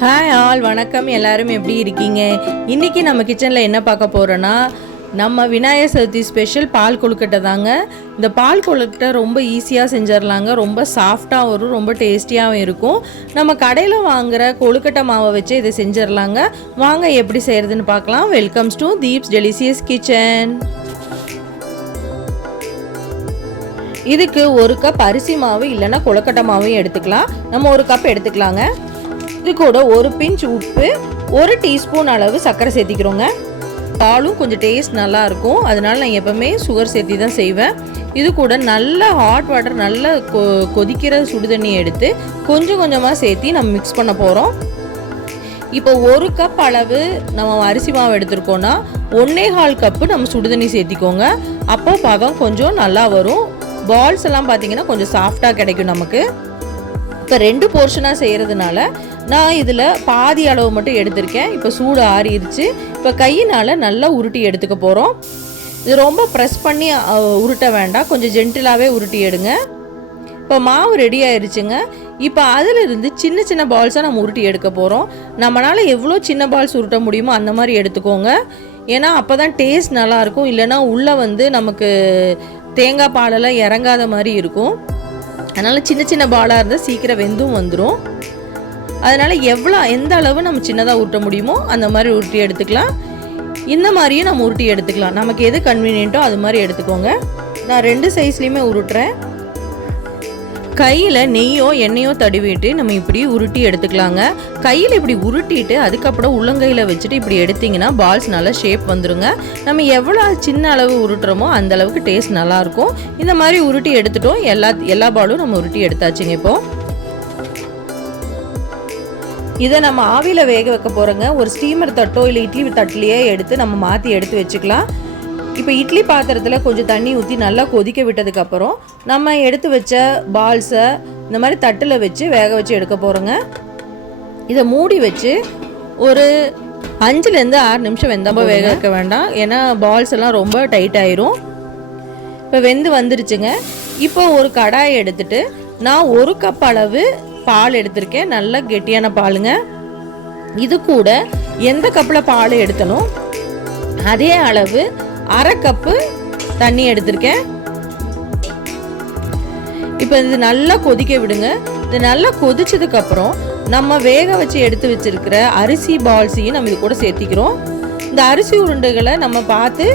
Hi all வணக்கம். எல்லாரும் எப்படி இருக்கீங்க? இன்னைக்கு நம்ம கிச்சனில் என்ன பார்க்க போகிறோன்னா நம்ம விநாயகர் சதுர்த்தி ஸ்பெஷல் பால் கொழுக்கட்டை தாங்க. இந்த பால் கொழுக்கட்டை ரொம்ப ஈஸியாக செஞ்சிடலாங்க ரொம்ப சாஃப்டாக வரும் ரொம்ப டேஸ்டியாகவும் இருக்கும். நம்ம கடையில் வாங்குற கொழுக்கட்டை மாவை வச்சு இதை செஞ்சிடலாங்க வாங்க எப்படி செய்கிறதுன்னு பார்க்கலாம். Welcomes to Deep's delicious kitchen இதுக்கு ஒரு கப் அரிசி மாவு இல்லைன்னா கொழுக்கட்டை மாவையும் எடுத்துக்கலாம். நம்ம ஒரு கப் எடுத்துக்கலாங்க. இது கூட ஒரு பிஞ்ச் உப்பு ஒரு டீஸ்பூன் அளவு சர்க்கரை சேர்த்திக்கிறோங்க. பாலும் கொஞ்சம் டேஸ்ட் நல்லா இருக்கும். அதனால நான் எப்போவுமே சுகர் சேர்த்தி தான் செய்வேன். இது கூட நல்ல ஹாட் வாட்டர் நல்ல கொ கொதிக்கிற சுடு எடுத்து கொஞ்சம் கொஞ்சமாக சேர்த்தி நம்ம மிக்ஸ் பண்ண போகிறோம் இப்போ ஒரு கப் அளவு நம்ம அரிசி மாவு எடுத்திருக்கோன்னா ஒன்னே கால் கப்பு நம்ம சுடுதண்ணி சேர்த்திக்கோங்க. அப்போ பகம் கொஞ்சம் நல்லா வரும். பால்ஸ் எல்லாம் பார்த்தீங்கன்னா கொஞ்சம் சாஃப்டாக கிடைக்கும் நமக்கு. இப்போ ரெண்டு போர்ஷனாக செய்கிறதுனால நான் இதில் பாதி அளவு மட்டும் எடுத்திருக்கேன். இப்போ சூடு ஆறிடுச்சு இப்போ கையினால் நல்லா உருட்டி எடுத்துக்க போகிறோம் இது ரொம்ப ப்ரெஸ் பண்ணி உருட்ட வேண்டாம். கொஞ்சம் ஜென்டிலாகவே உருட்டி எடுங்க. இப்போ மாவு ரெடி ஆயிடுச்சுங்க இப்போ அதிலிருந்து சின்ன சின்ன பால்ஸாக நம்ம உருட்டி எடுக்க போகிறோம் நம்மளால் எவ்வளோ சின்ன பால்ஸ் உருட்ட முடியுமோ அந்த மாதிரி எடுத்துக்கோங்க. ஏன்னா அப்போ தான் டேஸ்ட் நல்லாயிருக்கும் இல்லைன்னா உள்ளே வந்து நமக்கு தேங்காய் பாலெல்லாம் இறங்காத மாதிரி இருக்கும். அதனால் சின்ன சின்ன பாலாக இருந்தால் சீக்கிரம் வெந்தும் வந்துடும் அதனால் எவ்வளோ எந்த அளவு நம்ம சின்னதாக உருட்ட முடியுமோ அந்த மாதிரி உருட்டி எடுத்துக்கலாம். இந்த மாதிரியும் நம்ம உருட்டி எடுத்துக்கலாம். நமக்கு எது கன்வீனியன்ட்டோ அது மாதிரி எடுத்துக்கோங்க. நான் ரெண்டு சைஸ்லேயுமே உருட்டுறேன் கையில் நெய்யோ எண்ணெயோ தடவிட்டு நம்ம இப்படி உருட்டி எடுத்துக்கலாங்க. கையில் இப்படி உருட்டிட்டு அதுக்கப்புறம் உள்ளங்கையில் வச்சுட்டு இப்படி எடுத்தீங்கன்னா பால்ஸ் நல்லா ஷேப் வந்துருங்க. நம்ம எவ்வளோ சின்ன அளவு உருட்டுறோமோ அந்த அளவுக்கு டேஸ்ட் நல்லாயிருக்கும். இந்த மாதிரி உருட்டி எடுத்துட்டோம். எல்லா எல்லா பாலும் நம்ம உருட்டி எடுத்தாச்சுங்க இப்போது இதை நம்ம ஆவியில் வேக வைக்க போகிறோங்க ஒரு ஸ்டீமர் தட்டோ இல்லை இட்லி தட்டிலேயே எடுத்து நம்ம மாற்றி எடுத்து வச்சுக்கலாம். இப்போ இட்லி பாத்திரத்தில் கொஞ்சம் தண்ணி ஊற்றி நல்லா கொதிக்க விட்டதுக்கப்புறம் நம்ம எடுத்து வச்ச பால்ஸை இந்த மாதிரி தட்டில் வச்சு வேக வச்சு எடுக்க போகிறோங்க இதை மூடி வச்சு ஒரு அஞ்சுலேருந்து ஆறு நிமிஷம் வெந்தப்போ வேக வைக்க வேண்டாம். ஏன்னா பால்ஸ் எல்லாம் ரொம்ப டைட் ஆயிரும். இப்போ வெந்து வந்துருச்சுங்க. இப்போ ஒரு கடாயை எடுத்துட்டு நான் ஒரு கப் அளவு பால் எடுத்திருக்கேன். நல்ல கெட்டியான பாலுங்க. இது கூட எந்த கப்பில் பால் எடுத்தனும் அதே அளவு அரை கப்பு தண்ணி எடுத்திருக்கேன். இப்போ இது நல்லா கொதிக்க விடுங்க. இது நல்லா கொதிச்சதுக்கப்புறம் நம்ம வேக வச்சு எடுத்து வச்சிருக்கிற அரிசி பால்ஸையும் நம்ம இது கூட சேர்த்திக்கிறோம். இந்த அரிசி உருண்டைகளை நம்ம பார்த்து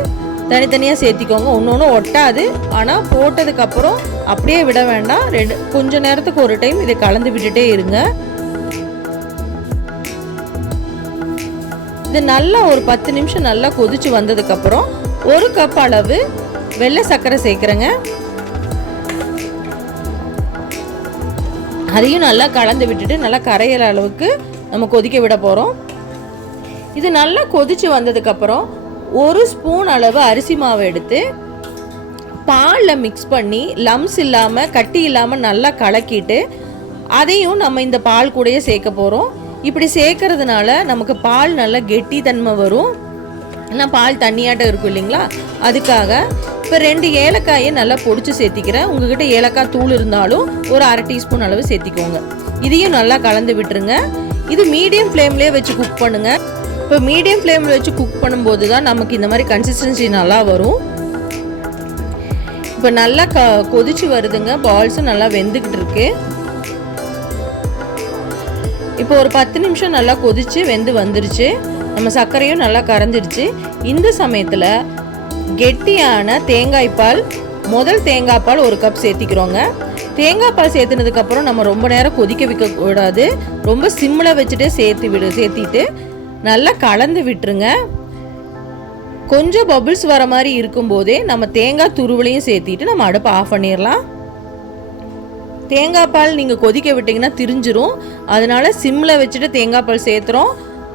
தனித்தனியாக சேர்த்திக்கோங்க. ஒன்று ஒன்று ஒட்டாது. ஆனால் போட்டதுக்கப்புறம் அப்படியே விட வேண்டாம். ரெண்டு கொஞ்ச நேரத்துக்கு ஒரு டைம் இதை கலந்து விட்டுட்டே இருங்க. இது நல்லா ஒரு பத்து நிமிஷம் நல்லா கொதிச்சு வந்ததுக்கப்புறம் ஒரு கப் அளவு வெள்ளை சர்க்கரை சேர்க்குறேங்க. அதையும் நல்லா கலந்து விட்டுட்டு நல்லா கரையிற அளவுக்கு நம்ம கொதிக்க விட போகிறோம் இது நல்லா கொதித்து வந்ததுக்கப்புறம் ஒரு ஸ்பூன் அளவு அரிசி மாவு எடுத்து பாலில் மிக்ஸ் பண்ணி லம்ஸ் இல்லாமல் கட்டி இல்லாமல் நல்லா கலக்கிட்டு அதையும் நம்ம இந்த பால் கூடயே சேர்க்க போகிறோம் இப்படி சேர்க்கறதுனால நமக்கு பால் நல்லா கெட்டித்தன்மை வரும். ஏன்னா பால் தண்ணியாட்டம் இருக்கும் இல்லைங்களா? அதுக்காக இப்போ ரெண்டு ஏலக்காயை நல்லா பொடிச்சு சேர்த்திக்கிறேன். உங்ககிட்ட ஏலக்காய் தூள் இருந்தாலும் ஒரு அரை டீஸ்பூன் அளவு சேர்த்திக்கோங்க. இதையும் நல்லா கலந்து விட்டுருங்க. இது மீடியம் ஃப்ளேம்லேயே வச்சு குக் பண்ணுங்கள் இப்போ மீடியம் ஃப்ளேமில் வச்சு குக் பண்ணும்போது தான் நமக்கு இந்த மாதிரி கன்சிஸ்டன்சி நல்லா வரும். இப்போ நல்லா க கொதிச்சு வருதுங்க. பால்ஸும் நல்லா வெந்துக்கிட்டு இருக்கு. இப்போ ஒரு பத்து நிமிஷம் நல்லா கொதிச்சு வெந்து வந்துருச்சு. நம்ம சர்க்கரையும் நல்லா கரைஞ்சிடுச்சு. இந்த சமயத்தில் கெட்டியான தேங்காய் பால் முதல் தேங்காய் பால் ஒரு கப் சேர்த்திக்கிறோங்க. தேங்காய் பால் சேர்த்துனதுக்கப்புறம் நம்ம ரொம்ப நேரம் கொதிக்க வைக்கக்கூடாது ரொம்ப சிம்மில் வச்சுட்டே சேர்த்து விடு சேர்த்திட்டு நல்லா கலந்து விட்டுருங்க. கொஞ்சம் பபிள்ஸ் வர மாதிரி இருக்கும்போதே நம்ம தேங்காய் துருவலையும் சேர்த்திட்டு நம்ம அடுப்பை ஆஃப் பண்ணிடலாம். தேங்காய் பால் நீங்கள் கொதிக்க விட்டிங்கன்னா திரிஞ்சிரும். அதனால சிம்மில் வச்சுட்டு தேங்காய் பால் சேர்த்துறோம்.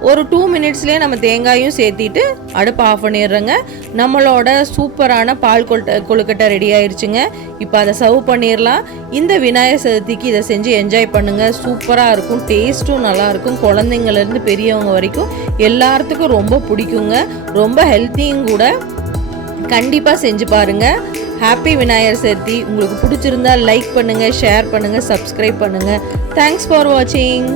ஒரு டூ மினிட்ஸ்லேயே நம்ம தேங்காயும் சேர்த்திட்டு அடுப்பு ஆஃப் பண்ணிடுறோங்க. நம்மளோட சூப்பரான பால் கொழுட்ட கொழுக்கட்டை ரெடி ஆயிடுச்சுங்க இப்போ அதை சர்வ் பண்ணிடலாம். இந்த விநாயகர் சதுர்த்திக்கு இதை செஞ்சு என்ஜாய் பண்ணுங்கள் சூப்பராக இருக்கும். டேஸ்ட்டும் நல்லாயிருக்கும் குழந்தைங்கள்லேருந்து பெரியவங்க வரைக்கும் எல்லாத்துக்கும் ரொம்ப பிடிக்குங்க. ரொம்ப ஹெல்த்தியும் கூட. கண்டிப்பாக செஞ்சு பாருங்கள் ஹாப்பி விநாயகர் சதுர்த்தி. உங்களுக்கு பிடிச்சிருந்தா லைக் பண்ணுங்கள் ஷேர் பண்ணுங்கள் சப்ஸ்கிரைப் பண்ணுங்கள் தேங்க்ஸ் ஃபார் வாட்சிங்